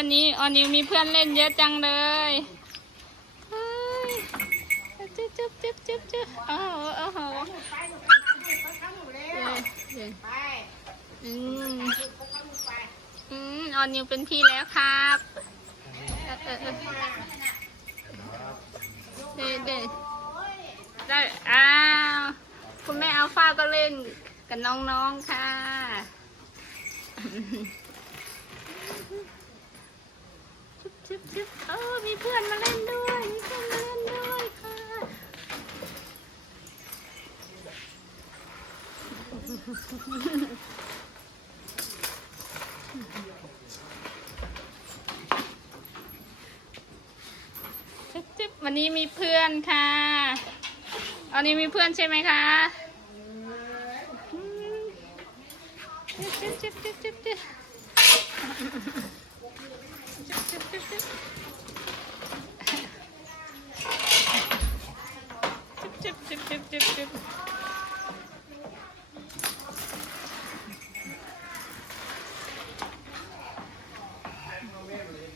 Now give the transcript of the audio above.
วันนี้ออนิวมีเพื่อนเล่นเยอะจังเลยเฮ้ยจุ๊บจุ๊บจุ๊บจุ๊บจุ๊บโอ้โหโอ้โหเย้เย้อืมอืมออนิวเป็นพี่แล้วครับเออเออเออเด็ดได้อ้าวคุณแม่อัลฟาก็เล่นกับน้องๆค่ะ ชุบชุบชุบเออมีเพื่อนมาเล่นด้วยมีเพื่อนมาเล่นด้วยค่ะชุบชุบวันนี้มีเพื่อนค่ะวันนี้มีเพื่อนใช่ไหมคะอืมชุบชุบชุบชุบชุบจุ๊บ เจ็บเจ็บ